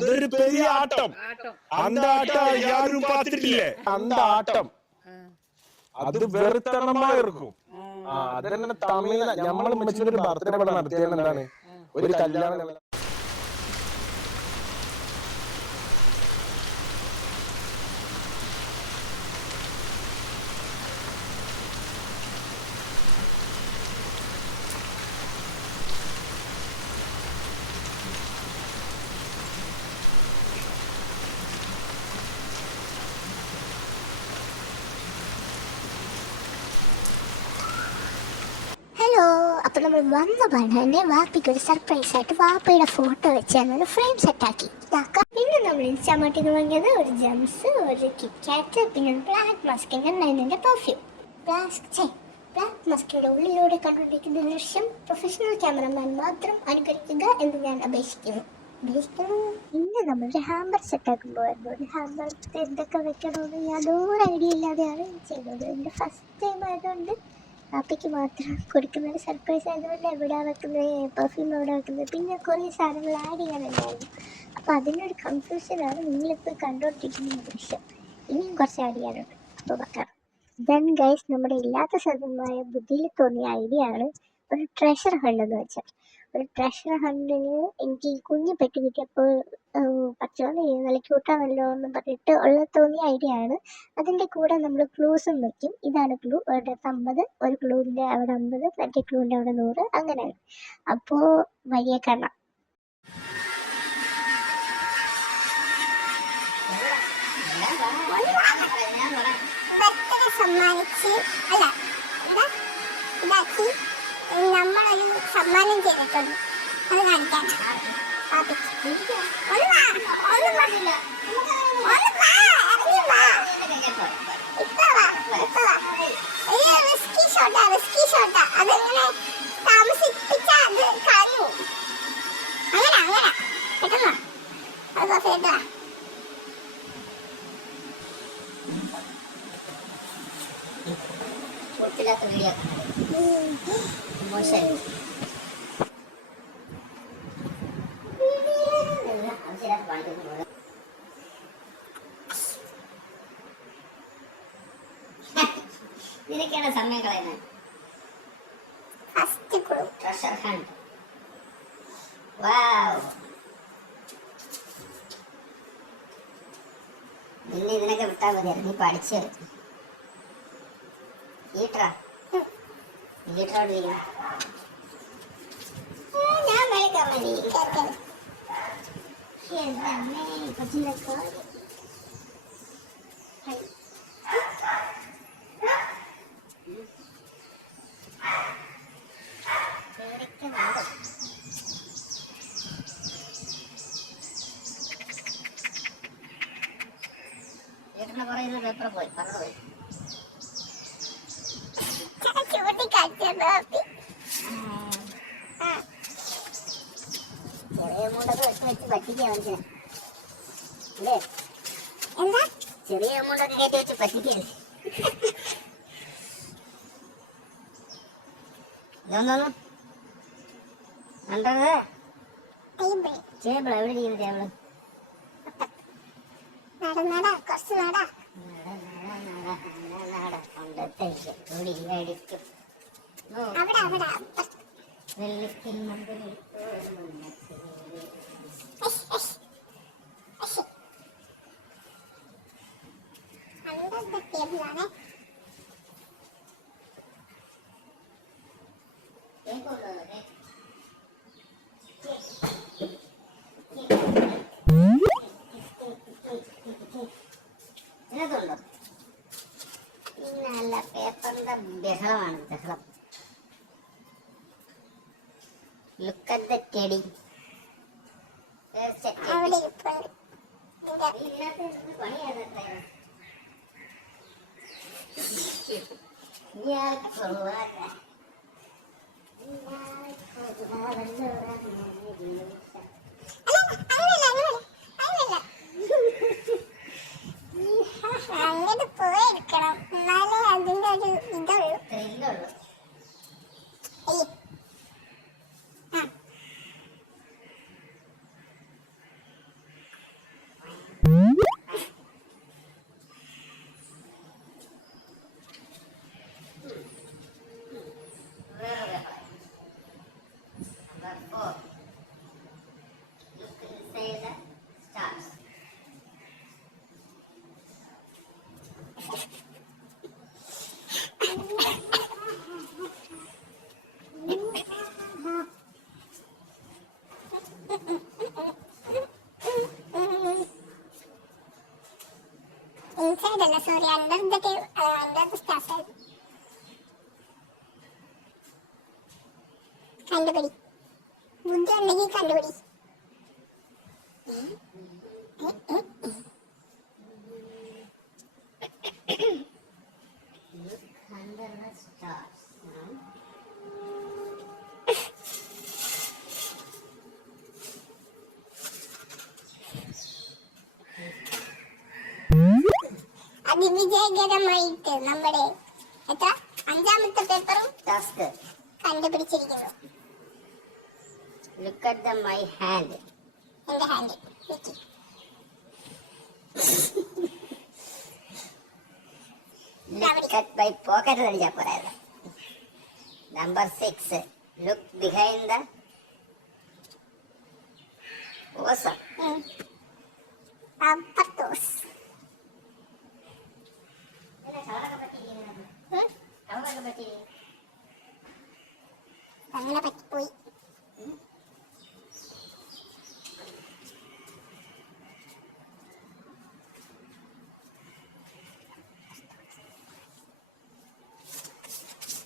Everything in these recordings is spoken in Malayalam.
அது ஒரு பெரிய ஆட்டம். அந்த ஆட்டம் யாரும் பார்த்துட்டில்ல. அந்த ஆட்டம் അത് വെറുത്തണമായിരിക്കും. അതന്നെ തമിഴ് നമ്മളെ ഒരു ബർത്ത്ഡേ ഇവിടെ നടത്തിയത് എന്താണ്, ഒരു കല്യാണം. അപ്പോൾ നമ്മൾ വന്ന പാടന്നെ വാപ്പിക്ക് ഒരു സർപ്രൈസ് ആയിട്ട് വാപ്പയുടെ ഫോട്ടോ വെച്ച് ഒരു ഫ്രെയിം സെറ്റാക്കി ഇതാക്കാം. പിന്നെ നമ്മൾ ഇൻസ്റ്റാമാർട്ടിൽ നിന്ന് വാങ്ങിയത് ഒരു ജംസ്, ഒരു കിറ്റ്കാറ്റ്, പിന്നെ ബ്ലാക്ക് മസ്കിൻ്റെ 9ന്റെ പെർഫ്യൂം. ബ്ലാക്ക് മസ്കിൻ്റെ ഉള്ളിലൂടെ കണ്ടുകൊണ്ടിരിക്കുന്ന ദൃശ്യം പ്രൊഫഷണൽ ക്യാമറമാൻ മാത്രം അനുകരിക്കുക എന്ന് ഞാൻ അപേക്ഷിക്കുന്നു. ഇന്ന് നമ്മളൊരു ഹാമ്പർ സെറ്റാക്കുമ്പോഴായിരുന്നു. ഒരു ഹാമ്പർ എന്തൊക്കെ വെക്കണമെന്ന് യാതൊരു ഐഡിയ ഇല്ലാതെയാണ് ചെയ്തത്. എൻ്റെ ഫസ്റ്റ് ടൈം ആയതുകൊണ്ട് പാപ്പയ്ക്ക് മാത്രം കൊടുക്കുന്ന ഒരു സർപ്രൈസ് ആയതുകൊണ്ട് എവിടെ വെക്കുന്നത്, പെർഫ്യൂം എവിടെ വെക്കുന്നത്, പിന്നെ കുറേ സാധനങ്ങൾ ആഡ് ചെയ്യാനുണ്ടായിരുന്നു. അപ്പോൾ അതിനൊരു കൺഫ്യൂഷനാണ് നിങ്ങളിപ്പോൾ കണ്ടുകൊണ്ടിരിക്കുന്ന ദൃശ്യം. ഇനിയും കുറച്ച് ആഡ് ചെയ്യാനുണ്ട്, അപ്പോൾ വെക്കാം. ദെൻ ഗൈസ്, നമ്മുടെ ഇല്ലാത്ത സാധനമായ ബുദ്ധിയിൽ തോന്നിയ ഐഡിയ ആണ് ഒരു ട്രഷർ ഹണ്ട് എന്ന് വെച്ചാൽ. ഒരു ട്രഷർ ഹണ്ടിന് എനിക്ക് ഈ കുഞ്ഞു പെട്ടി കിട്ടിയപ്പോൾ പച്ചവെള്ളം നല്ല ക്യൂട്ടാണല്ലോ എന്ന് പറഞ്ഞിട്ട് തോന്നിയ ഐഡിയ ആണ്. അതിൻ്റെ കൂടെ നമ്മൾ ക്ലൂസും വയ്ക്കും. ഇതാണ് ക്ലൂ, അവിടെ 50, ഒരു ക്ലൂവിൻ്റെ അവിടെ 50, മറ്റേ ക്ലൂവിൻ്റെ അവിടെ 100, അങ്ങനെയാണ്. അപ്പോൾ വഴിയെ കാണാം. സമ്മാനിച്ച് അല്ല ഇതാക്കി നമ്മളൊരു സമ്മാനം ചെയ്തിട്ടുണ്ട്, അത് കാണിക്കാൻ. അതെങ്ങനെ താമസിപ്പിച്ചാ അത് കളഞ്ഞു. അങ്ങനെ കേട്ടോ, അത് കേട്ടോ. വീഡിയോ മോശം നിനക്കാണ് സമയം കളയുന്നത്. Treasure hunt. വാവ്, നിന്നെ ഇതിനൊക്കെ വിട്ടാൽ മതിയായിരുന്നു, നീ പഠിച്ച് ഈട്രാ ഞാൻ വിളിക്കാൻ മതി. ചേട്ടനെ പറയുന്നത് പേപ്പർ പോയി പറഞ്ഞുപോയി. ചെറിയ എമൗണ്ടൊക്കെ വെച്ച് പറ്റിക്കാൻ മനസ്സിനെ അല്ലേ? എന്താ ചെറിയ എമൗണ്ടൊക്കെ കയറ്റി വെച്ച് പറ്റിക്കരുത്. ഇതൊന്നു കണ്ടത് ടേബിൾ എവിടെ ഇരിക്കുന്നു? ടേബിള് ടേബിളാണ്. ഇതിനകത്തുണ്ടോ? നല്ല പേപ്പറിന്റെ ബഹളമാണ്, ബഹളം. Look at the teddy. അവിടെ ഇരിപ്പുണ്ട്. അങ്ങോട്ട് പോയിരിക്കണം, എന്നാലേ അതിന്റെ ഒരു ഇതുള്ളൂ. Inside അല്ല, സോറി, under the stars. കണ്ടുപിടി, ബുദ്ധി ഉണ്ടെങ്കിൽ കണ്ടുപിടി. അതിവിജയകരമായിട്ട് നമ്മുടെ എത്ര 5ാമത്തെ പേപ്പറും ടാസ്ക് കണ്ടുപിടിച്ചിരിക്കുന്നു. Look at my hand. എന്റെ hand look at my pocket അടിച്ചാൽ പോരായിരുന്നു. Number 6, look behind the awesome. അപ്പത്തോസ്. അങ്ങനെ പറ്റിപ്പോയി.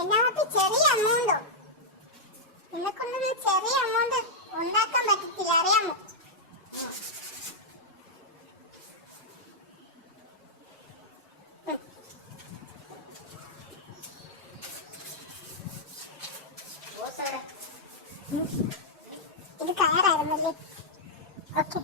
എല്ലാവർക്കും ചെറിയ എമൗണ്ടോ? നിനക്കൊന്നും ചെറിയ എമൗണ്ട് ഉണ്ടാക്കാൻ പറ്റത്തില്ല, അറിയാമോ? ഇത് കയറായിരുന്നല്ലേ? Okay.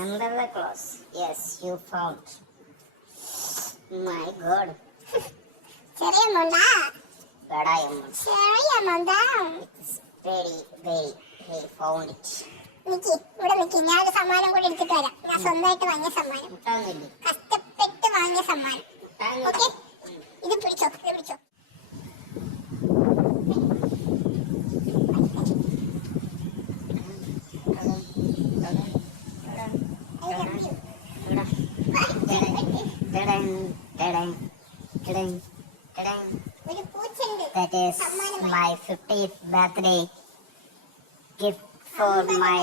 Under the clothes. Yes, you found. My God. ചെറിയ എമൗണ്ടാ? Bada amount. ചെറിയ എമൗണ്ടാ? It's very, very. He found it. നിക്ക്, ഇവിടെ നിക്ക്, ഞാനൊരു സമ്മാനം കൂടി എടുത്തിട്ട് വരാം. ഞാൻ സ്വന്തമായിട്ട് വാങ്ങിയ സമ്മാനം, മുട്ടാന്നില്ലേ? കഷ്ടപ്പെട്ട് വാങ്ങിയ സമ്മാനം. ഓക്കെ, ഇത് പിടിച്ചോ, ഇത് പിടിച്ചോ. ഒരു പൂച്ചയുണ്ട്. That is my 50th birthday gift for my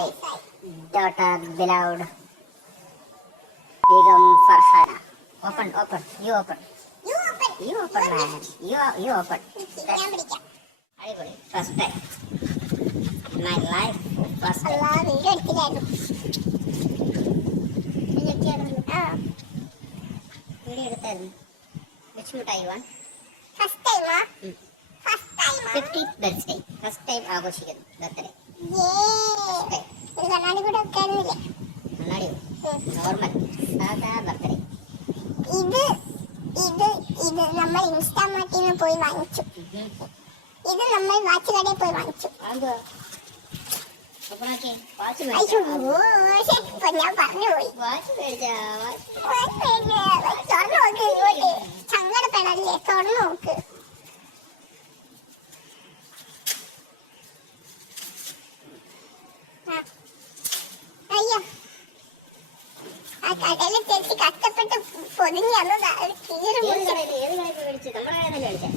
daughter, beloved Begum Farhana. Open, open. You open. You open. You open, man. You open. ഞാൻ പിടിക്കാം. അടിപൊളി. First time. My life first time. അല്ലാ, വീഡിയോ എടുത്തില്ലായിരുന്നു. ആ, വീഡിയോ എടുത്തായിരുന്നു. Which മുട്ടായി you want? ഫസ്റ്റ് ടൈമാ? ഫസ്റ്റ് ടൈമാ? 50th birthday. First time ആഘോഷിക്കുന്നു ബർത്ത്ഡേ. യേ, ഒരു കണ്ണാടി കൂടെ വെക്കാനില്ലേ? കണ്ണാടി നോർമൽ സാധാ ബർത്ത്ഡേ. ഇത് ഇത് ഇത് നമ്മൾ ഇൻസ്റ്റാമാർട്ടിൽ പോയി വാങ്ങിച്ചു. ഇത് നമ്മൾ വാച്ച് കടയിൽ പോയി വാങ്ങിച്ചു. അതെന്തുവാ ഓപ്പണാക്കി വാച്ച് അയ്യോ മേടിച്ചാ? ഇപ്പൊ ഞാൻ പറഞ്ഞു പോയി. വാച്ച് മേടിച്ചാ? തുറന്നു നോക്ക്, ഇങ്ങോട്ട് സങ്കടപ്പെടല്ലേ, തുറന്നു നോക്ക്. അയ്യോ ആ കടയിൽ ചേച്ചി കഷ്ടപ്പെട്ട് പൊതിഞ്ഞ് വന്നതാ. ഒരു കീറി ഏത് മുറിച്ച് കടയിൽ? ഏത് കടയിൽ മേടിച്ചു? നമ്മുടെ കടയിൽ മേടിച്ചാ?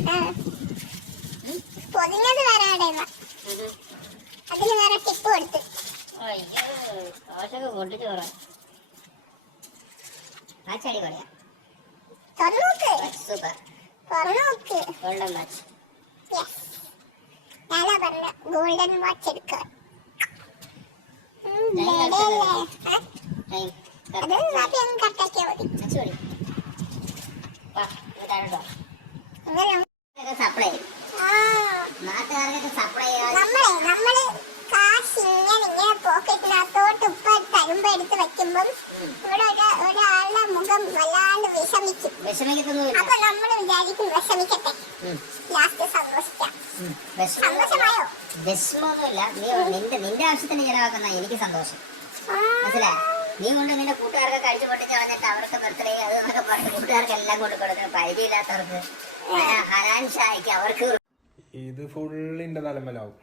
പൊതിഞ്ഞത് വേറെ കടയില്ല, അതിന് വേറെ ടിപ്പ് കൊടുത്ത്. അയ്യോ കാശൊക്കെ പൊട്ടിച്ചു പറ. വാച്ച് അടിപൊളിയാ. തുറന്നു നോക്ക്, സൂപ്പർ തുറന്നു നോക്ക്. Golden watch. യെസ്, ഞാനാ പറഞ്ഞ ഗോൾഡൻ വാച്ച് എടുക്കാൻ. ടൈം അത് ബാക്കി അങ്ങ് കട്ടാക്കിയാൽ മതി. അച്ചുപൊളി. വാ ഇങ്ങോട്ടാണോ അങ്ങനെ സപ്ലൈ ആ നാട്ടുകാർക്കൊക്കെ സപ്ലൈ ചെയ്യാൻ. നമ്മള് കാശ് ഇങ്ങനെ പോക്കറ്റിനകത്തോട്ട് ഉപ്പ തരുമ്പോ എടുത്ത് വെക്കുമ്പം ഇവിടെ ഒരാളുടെ മുഖം വല്ലാണ്ട് വിഷമിക്കും. വിഷമിക്കത്തൊന്നുമില്ല. അപ്പൊ നമ്മൾ വിചാരിക്കും വിഷമിക്കട്ടെ, ലാസ്റ്റ് സന്തോഷിക്കാം. സന്തോഷമായോ? വിഷമമൊന്നുമില്ല. നീ നിന്റെ ആവശ്യത്തിന് ചെലവാക്കുന്ന എനിക്ക് സന്തോഷം. മനസ്സിലായോ? നീ കൊണ്ട് നിന്റെ കൂട്ടുകാർക്ക് കഴിച്ചു പൊട്ടിച്ച് കളഞ്ഞിട്ട് അവർക്ക് ബർത്ത്ഡേ അത് എന്നൊക്കെ പറഞ്ഞ് കൂട്ടുകാർക്ക് എല്ലാം കൊണ്ട് കൊടുക്കണം. പരിചയമില്ലാത്തവർക്ക് ഹരാൻ ഷായ്ക്ക് അവർക്ക് ഇത് ഫുള്ളിന്റെ തലമലാവും.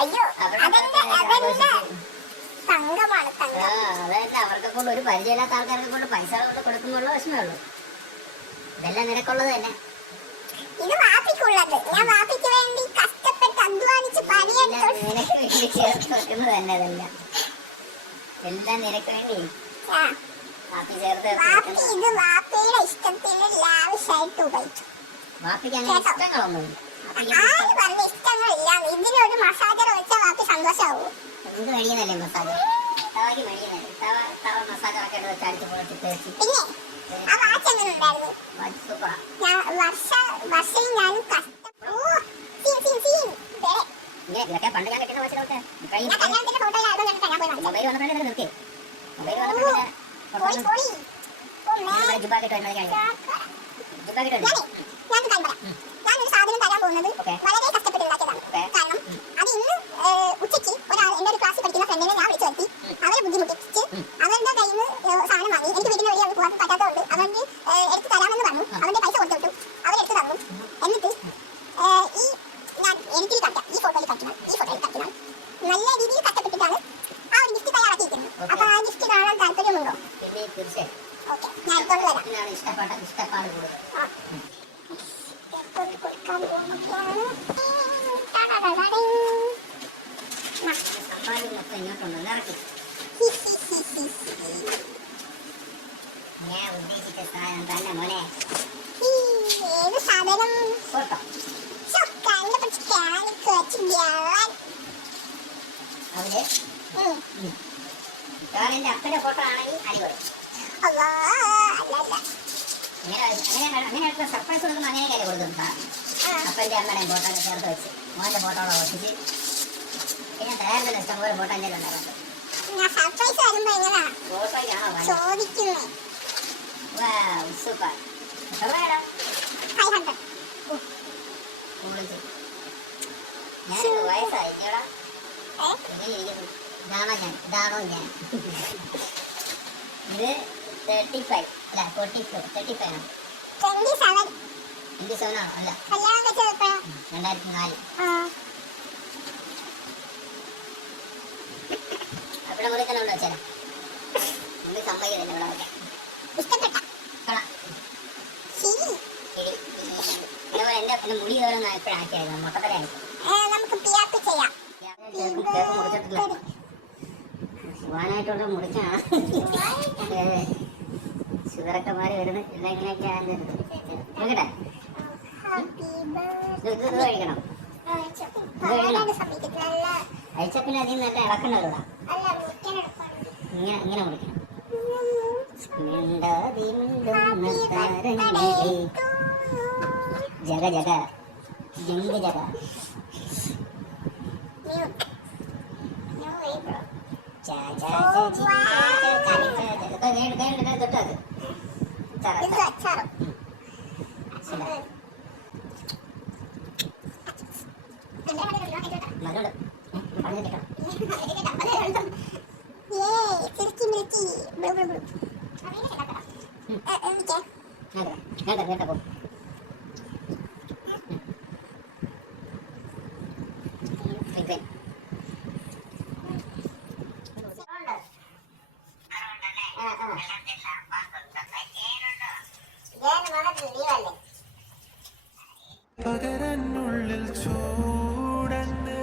അയ്യോ അതെന്റെ തങ്കമാണ്, തങ്കം. അതായത് അവർക്ക് കൊണ്ട് ഒരു പരിചയമില്ലാത്ത ആൾക്കാർക്ക് കൊണ്ട് പൈസ കൊണ്ട് കൊടുക്കുമ്പോഴുള്ള വിഷമേ ഉള്ളൂ. ഇതെല്ലാം നിനക്കുള്ളത് തന്നെ. ഇത് വാപ്പിക്കുള്ളത്. ഞാൻ വാപ്പിക്ക് വേണ്ടി കഷ്ടപ്പെട്ട് അധ്വാനിച്ച് പണിയെടുത്തു. നിനക്ക് വേണ്ടി ചേർത്ത് വെക്കുന്നത് തന്നെ ഇതെല്ലാം. എല്ലാം നിനക്ക് വേണ്ടി വാപ്പി ചേർത്ത് വാപ്പി ഇത് വാപ്പിയുടെ ഇഷ്ടത്തിന് ലാവിഷായിട്ട് ഉപയോഗിച്ചു. വാപ്പിക്ക് അങ്ങനെ ഇഷ്ടങ്ങളൊന്നുമില്ല. ആര് പറഞ്ഞ ഇഷ്ടങ്ങളില്ല? ഇതിനൊരു മസാജർ വെച്ചാൽ വാപ്പി സന്തോഷമാവൂ. എന്ത് മേടിക്കുന്നല്ലേ മസാജ്? തവയ്ക്ക് മേടിക്കുന്നല്ലേ? തവ മസാജറൊക്കെ എടുത്ത് അടിച്ച് പൊളിച്ചിട്ട് വെച്ച്. പിന്നെ ആ വാച്ച് എങ്ങനെ ഉണ്ടായിരുന്നു? വാച്ച് സൂപ്പറാ. വർഷയും ഞാനും ഇതൊക്കെ പണ്ട് ഞാൻ കെട്ടിയ വാച്ചിലൊക്കെ കല്യാണത്തിന്റെ ഫോട്ടോയിലായിരുന്നു കണ്ടിട്ട് ഞാൻ പോയി വാങ്ങിച്ചു. മൊബൈൽ വന്നപ്പോഴേ നിർത്തി. മൊബൈൽ പോയി പോയി ജുബാക്കിട്ട് വരുന്നത് ജുബാക്കിട്ട് ഞാനൊരു കാര്യം പറയാം. ഞാനൊരു സാധനം തരാൻ പോകുന്നത് വളരെ കഷ്ടപ്പെട്ട് ഉണ്ടാക്കിയതാണ്. കാരണം അത് ഇന്ന് ഉച്ചയ്ക്ക് ഒരാൾ എന്റെ ഒരു ക്ലാസ്സിൽ പഠിക്കുന്ന ഫ്രണ്ടിനെ ഞാൻ വിളിച്ചു വരുത്തി. അവരെ ബുദ്ധിമുട്ടിച്ച് അവരുടെ കയ്യിൽ നിന്ന് സാധനം വാങ്ങി. എനിക്ക് വീട്ടിൽ വഴി അവർക്ക് പോകാൻ പറ്റാത്തതുകൊണ്ട് അവർക്ക് എടുത്ത് തരാമെന്ന് പറഞ്ഞു. അവന്റെ പൈസ കൊടുത്തു വിട്ടു. അവരെടുത്ത് തന്നു. എന്നിട്ട് ഈ ഞാൻ എനിക്ക് കാണിക്കാം, ഈ ഫോട്ടോയിൽ കാണിക്കണം. നല്ല രീതിയിൽ കഷ്ടപ്പെട്ടിട്ടാണ് ആ ഒരു ഗിഫ്റ്റ് തയ്യാറാക്കിയിരിക്കുന്നത്. അപ്പൊ ആ ഗിഫ്റ്റ് കാണാൻ താല്പര്യമുണ്ടോ? പിന്നെ തീർച്ചയായും ഓക്കെ, ഞാൻ എടുത്തോണ്ട് വരാം. ഇഷ്ടപ്പാട് കൂടുതൽ കൊടുക്കാൻ പോകുന്നൊക്കെയാണ്. സമ്മാനം മൊത്തം ഇങ്ങോട്ടുണ്ടോ ഇറക്കി. ഞാൻ ഉദ്ദേശിച്ച സാധനം തന്നെ മോനെ. ഏത് സാധനം? ഫോട്ടോ ചൊക്കാലിനെ പറ്റി കാണിക്ക് വെച്ചില്ലാൻ. അവര് എന്റെ അപ്പന്റെ ഫോട്ടോ ആണെങ്കിൽ അടിപൊളി. അല്ലാ അല്ലല്ല അങ്ങനെ സർപ്രൈസ് കൊടുക്കുമ്പോൾ അങ്ങനെയൊക്കെ കൊടുക്കും. അപ്പന്റെ അമ്മയുടെയും ഫോട്ടോ ചേർത്ത് വെച്ച് മോന്റെ ഫോട്ടോടെ ഒട്ടിച്ച് പിന്നെ തയ്യാറുള്ള ഇഷ്ടംപോലെ ഫോട്ടോ എൻ്റെ ഉണ്ടായിരുന്നു. ഞാൻ സർപ്രൈസ് വരുമ്പോ എങ്ങനാ ഫോട്ടോയ്ക്കാണോ ചോദിക്കുന്നേ? സൂപ്പർ. എത്ര വേണം? 500. ഞാനൊരു വയസ്സായി എങ്ങനെ ഇരിക്കുന്നു? ഇതാണോ ഞാൻ ഇത് 35 അല്ല 45 35 ആണ്. 27. 27 ആണോ? അല്ല കല്യാണം കഴിച്ചത് എപ്പോഴാ? 2004. ആ അവിടെ മുറി തന്നെ കൊണ്ട് വെച്ചാലോ? മുറി സമ്മതിക്കുന്നില്ല ഇവിടെ വയ്ക്കാൻ. ഇഷ്ടപ്പെട്ട ഇതുപോലെ എൻ്റെ മുടി ഇതുപോലെ എപ്പോഴാക്കിയായിരുന്നു മുട്ടത്തരായിരുന്നു. നമുക്ക് പിയാപ്പ് ചെയ്യാം. കേക്ക് മുറിച്ചിട്ടില്ല. പോകാനായിട്ടുള്ള മുറിക്കാണ്. ഷുഗറൊക്കെ മാറി വരുന്നത് എല്ലാം ഇങ്ങനെയൊക്കെ നോക്കട്ടെ. ഇത് കഴിക്കണം. കഴിച്ച പിന്നെ അതിൽ നല്ല ഇളക്കണ്ടല്ലോ. ഇങ്ങനെ മുറിക്കണം. ജഗ ജഗ ജംഗ് ജഗ ചാ ചാ ചാ ചി ചാ ചാ ചാടി ചാ ചാ. ഇപ്പൊ കൈ തൊട്ട് വെക്ക്. ഇത് അച്ചാറോ മരോട് പറഞ്ഞു നിൽക്കണം. കേട്ടോ പോ. പകരനുള്ളിൽ ചൂടന്ന്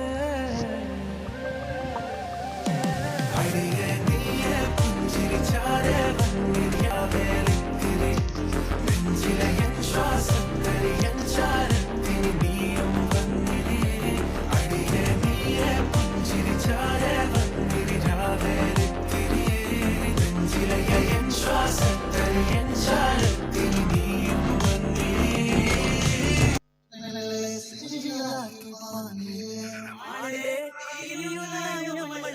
അടിയെ നീയെ പുഞ്ചിരിച്ചാരെ വന്നിരിയാവേലിത്തിരി നെഞ്ചിലെ എൻ ശ്വാസത്തരി എൻ ചാരത്തിനി നീയും വന്നിരി അടിയെ നീയെ പുഞ്ചിരിച്ചാരെ വന്നിരിയാവേലിത്തിരി നെഞ്ചിലെ എൻ ശ്വാസത്തരി എൻ ചാരത്തിനി നീയും വന്നിരി നമ്മൾ